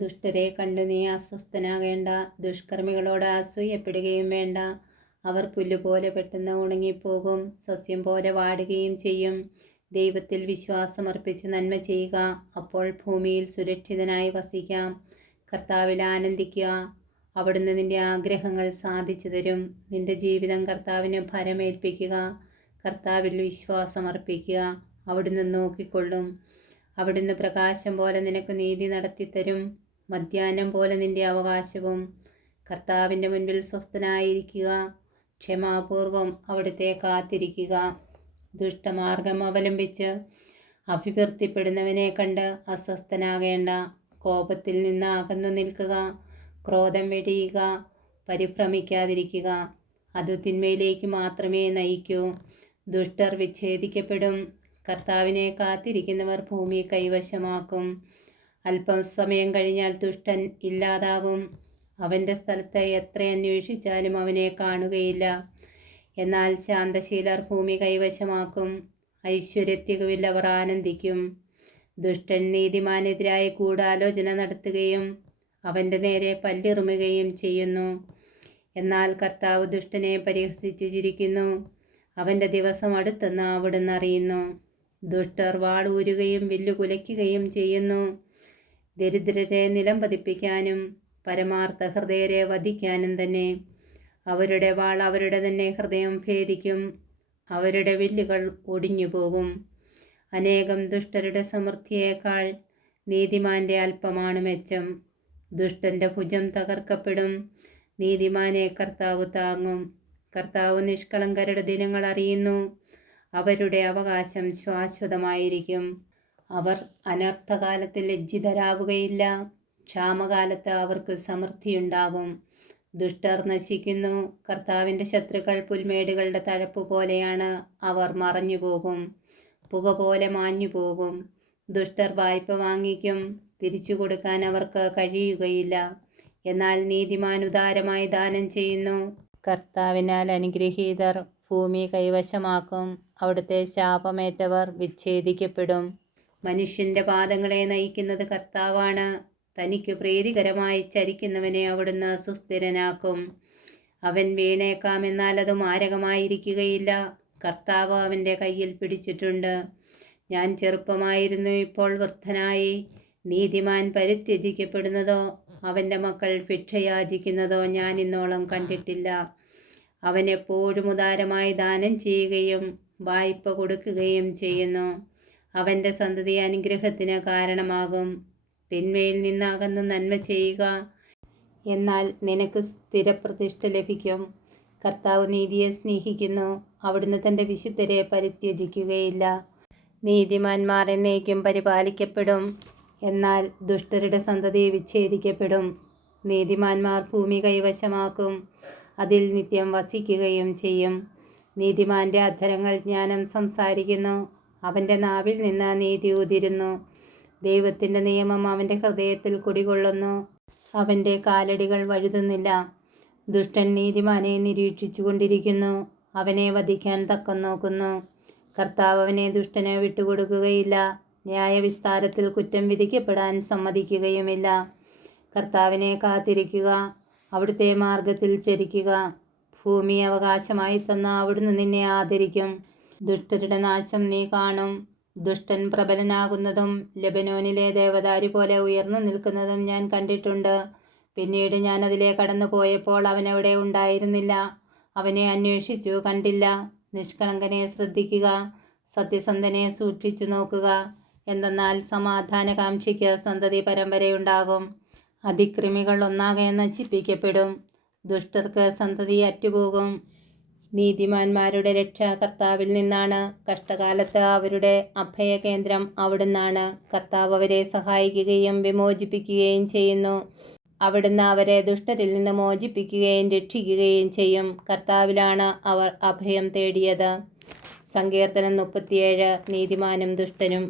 ദുഷ്ടരെ കണ്ടു നീ അസ്വസ്ഥനാകേണ്ട, ദുഷ്കർമ്മികളോട് അസൂയപ്പെടുകയും വേണ്ട. അവർ പുല്ലുപോലെ പെട്ടെന്ന് ഉണങ്ങിപ്പോകും, സസ്യം പോലെ വാടുകയും ചെയ്യും. ദൈവത്തിൽ വിശ്വാസമർപ്പിച്ച് നന്മ ചെയ്യുക, അപ്പോൾ ഭൂമിയിൽ സുരക്ഷിതനായി വസിക്കാം. കർത്താവിൽ ആനന്ദിക്കുക, അവിടുന്ന് നിന്റെ ആഗ്രഹങ്ങൾ സാധിച്ചു തരും. നിന്റെ ജീവിതം കർത്താവിന് ഭരമേൽപ്പിക്കുക. കർത്താവിൽ വിശ്വാസമർപ്പിക്കുക, അവിടുന്ന് നോക്കിക്കൊള്ളും. അവിടുന്ന് പ്രകാശം പോലെ നിനക്ക് നീതി നടത്തിത്തരും, മധ്യാഹ്നം പോലെ നിന്റെ അവകാശവും. കർത്താവിൻ്റെ മുൻപിൽ സ്വസ്ഥനായിരിക്കുക, ക്ഷമാപൂർവം അവിടുത്തെ കാത്തിരിക്കുക. ദുഷ്ടമാർഗം അവലംബിച്ച് അഭിവൃദ്ധിപ്പെടുന്നവനെ കണ്ട് അസ്വസ്ഥനാകേണ്ട. കോപത്തിൽ നിന്ന് അകന്നു നിൽക്കുക, ക്രോധം വെടിയുക, പരിഭ്രമിക്കാതിരിക്കുക. അത് തിന്മയിലേക്ക് മാത്രമേ നയിക്കൂ. ദുഷ്ടർ വിച്ഛേദിക്കപ്പെടും, കർത്താവിനെ കാത്തിരിക്കുന്നവർ ഭൂമി കൈവശമാക്കും. അല്പം സമയം കഴിഞ്ഞാൽ ദുഷ്ടൻ ഇല്ലാതാകും, അവൻ്റെ സ്ഥലത്ത് എത്ര അന്വേഷിച്ചാലും അവനെ കാണുകയില്ല. എന്നാൽ ശാന്തശീലർ ഭൂമി കൈവശമാക്കും, ഐശ്വര്യത്തികവിൽ അവർ ആനന്ദിക്കും. ദുഷ്ടൻ നീതിമാനെതിരായി ഗൂഢാലോചന നടത്തുകയും അവൻ്റെ നേരെ പല്ലിറുമുകയും ചെയ്യുന്നു. എന്നാൽ കർത്താവ് ദുഷ്ടനെ പരിഹസിച്ചു ചിരിക്കുന്നു, അവൻ്റെ ദിവസം അടുത്തെന്ന് അവിടുന്ന് അറിയുന്നു. ദുഷ്ടർ വാളൂരുകയും വില്ലുകുലയ്ക്കുകയും ചെയ്യുന്നു, ദരിദ്രരെ നിലം പതിപ്പിക്കാനും പരമാർത്ഥ ഹൃദയരെ വധിക്കാനും തന്നെ. അവരുടെ വാൾ അവരുടെ തന്നെ ഹൃദയം ഭേദിക്കും, അവരുടെ വില്ലുകൾ ഒടിഞ്ഞു പോകും. അനേകം ദുഷ്ടരുടെ സമൃദ്ധിയേക്കാൾ നീതിമാന്റെ അല്പമാണ് മെച്ചം. ദുഷ്ടന്റെ ഭുജം തകർക്കപ്പെടും, നീതിമാനെ കർത്താവ് താങ്ങും. കർത്താവ് നിഷ്കളങ്കരുടെ ദിനങ്ങൾ അറിയുന്നു, അവരുടെ അവകാശം ശാശ്വതമായിരിക്കും. അവർ അനർത്ഥകാലത്ത് ലജ്ജിതരാവുകയില്ല, ക്ഷാമകാലത്ത് അവർക്ക് സമൃദ്ധിയുണ്ടാകും. ദുഷ്ടർ നശിക്കുന്നു, കർത്താവിൻ്റെ ശത്രുക്കൾ പുൽമേടുകളുടെ തഴപ്പ് പോലെയാണ്. അവർ മറഞ്ഞു പോകും, പുക പോലെ മാഞ്ഞു പോകും. ദുഷ്ടർ വായ്പ വാങ്ങിക്കും, തിരിച്ചു കൊടുക്കാൻ അവർക്ക് കഴിയുകയില്ല. എന്നാൽ നീതിമാൻ ഉദാരമായി ദാനം ചെയ്യുന്നു. കർത്താവിനാൽ അനുഗ്രഹീതർ ഭൂമി കൈവശമാക്കും, അവിടുത്തെ ശാപമേറ്റവർ വിച്ഛേദിക്കപ്പെടും. മനുഷ്യൻ്റെ പാദങ്ങളെ നയിക്കുന്നത് കർത്താവാണ്, തനിക്ക് പ്രീതികരമായി ചരിക്കുന്നവനെ അവിടുന്ന് സുസ്ഥിരനാക്കും. അവൻ വീണേക്കാം, എന്നാൽ അത് മാരകമായിരിക്കുകയില്ല. കർത്താവ് അവൻ്റെ കയ്യിൽ പിടിച്ചിട്ടുണ്ട്. ഞാൻ ചെറുപ്പമായിരുന്നു, ഇപ്പോൾ വൃദ്ധനായി. നീതിമാൻ പരിത്യജിക്കപ്പെടുന്നതോ അവൻ്റെ മക്കൾ ഭിക്ഷയാചിക്കുന്നതോ ഞാൻ ഇന്നോളം കണ്ടിട്ടില്ല. അവൻ എപ്പോഴും ഉദാരമായി ദാനം ചെയ്യുകയും വായ്പ കൊടുക്കുകയും ചെയ്യുന്നു. അവൻ്റെ സന്തതി അനുഗ്രഹത്തിന് കാരണമാകും. തിന്മയിൽ നിന്ന് അകന്ന് നന്മ ചെയ്യുക, എന്നാൽ നിനക്ക് സ്ഥിരപ്രതിഷ്ഠ ലഭിക്കും. കർത്താവ് നീതിയെ സ്നേഹിക്കുന്നു, അവിടുന്ന് തൻ്റെ വിശുദ്ധരെ പരിത്യജിക്കുകയില്ല. നീതിമാന്മാർ എന്നേക്കും പരിപാലിക്കപ്പെടും, എന്നാൽ ദുഷ്ടരുടെ സന്തതി വിച്ഛേദിക്കപ്പെടും. നീതിമാന്മാർ ഭൂമി കൈവശമാക്കും, അതിൽ നിത്യം വസിക്കുകയും ചെയ്യും. നീതിമാന്റെ അധരങ്ങൾ ജ്ഞാനം സംസാരിക്കുന്നു, അവൻ്റെ നാവിൽ നിന്ന് നീതി ഉതിരുന്നു. ദൈവത്തിൻ്റെ നിയമം അവൻ്റെ ഹൃദയത്തിൽ കുടികൊള്ളുന്നു, അവൻ്റെ കാലടികൾ വഴുതുന്നില്ല. ദുഷ്ടൻ നീതിമാനെ നിരീക്ഷിച്ചു കൊണ്ടിരിക്കുന്നു, അവനെ വധിക്കാൻ തക്കം നോക്കുന്നു. കർത്താവ് അവനെ ദുഷ്ടന് വിട്ടുകൊടുക്കുകയില്ല, ന്യായവിസ്താരത്തിൽ കുറ്റം വിധിക്കപ്പെടാൻ സമ്മതിക്കുകയുമില്ല. കർത്താവിനെ കാത്തിരിക്കുക, അവിടുത്തെ മാർഗത്തിൽ ചരിക്കുക. ഭൂമി അവകാശമായി തന്ന അവിടുന്ന് നിന്നെ ആദരിക്കും. ദുഷ്ടരുടെ നാശം നീ കാണും. ദുഷ്ടൻ പ്രബലനാകുന്നതും ലെബനോനിലെ ദേവദാരു പോലെ ഉയർന്നു നിൽക്കുന്നതും ഞാൻ കണ്ടിട്ടുണ്ട്. പിന്നീട് ഞാൻ അതിലെ കടന്നു പോയപ്പോൾ അവൻ അവിടെ ഉണ്ടായിരുന്നില്ല. അവനെ അന്വേഷിച്ചു, കണ്ടില്ല. നിഷ്കളങ്കനെ ശ്രദ്ധിക്കുക, സത്യസന്ധനെ സൂക്ഷിച്ചു നോക്കുക. എന്തെന്നാൽ സമാധാനകാംക്ഷിക്ക് സന്തതി പരമ്പരയുണ്ടാകും. അതിക്രമികൾ ഒന്നാകെ നശിപ്പിക്കപ്പെടും, ദുഷ്ടർക്ക് സന്തതി അറ്റുപോകും. നീതിമാന്മാരുടെ രക്ഷ കർത്താവിൽ നിന്നാണ്, കഷ്ടകാലത്ത് അവരുടെ അഭയകേന്ദ്രം അവിടുന്നാണ്. കർത്താവ് അവരെ സഹായിക്കുകയും വിമോചിപ്പിക്കുകയും ചെയ്യുന്നു. അവിടുന്ന് അവരെ ദുഷ്ടരിൽ നിന്ന് മോചിപ്പിക്കുകയും രക്ഷിക്കുകയും ചെയ്യും. കർത്താവിലാണ് അവർ അഭയം തേടിയത്. സങ്കീർത്തനം 37. നീതിമാനും ദുഷ്ടനും.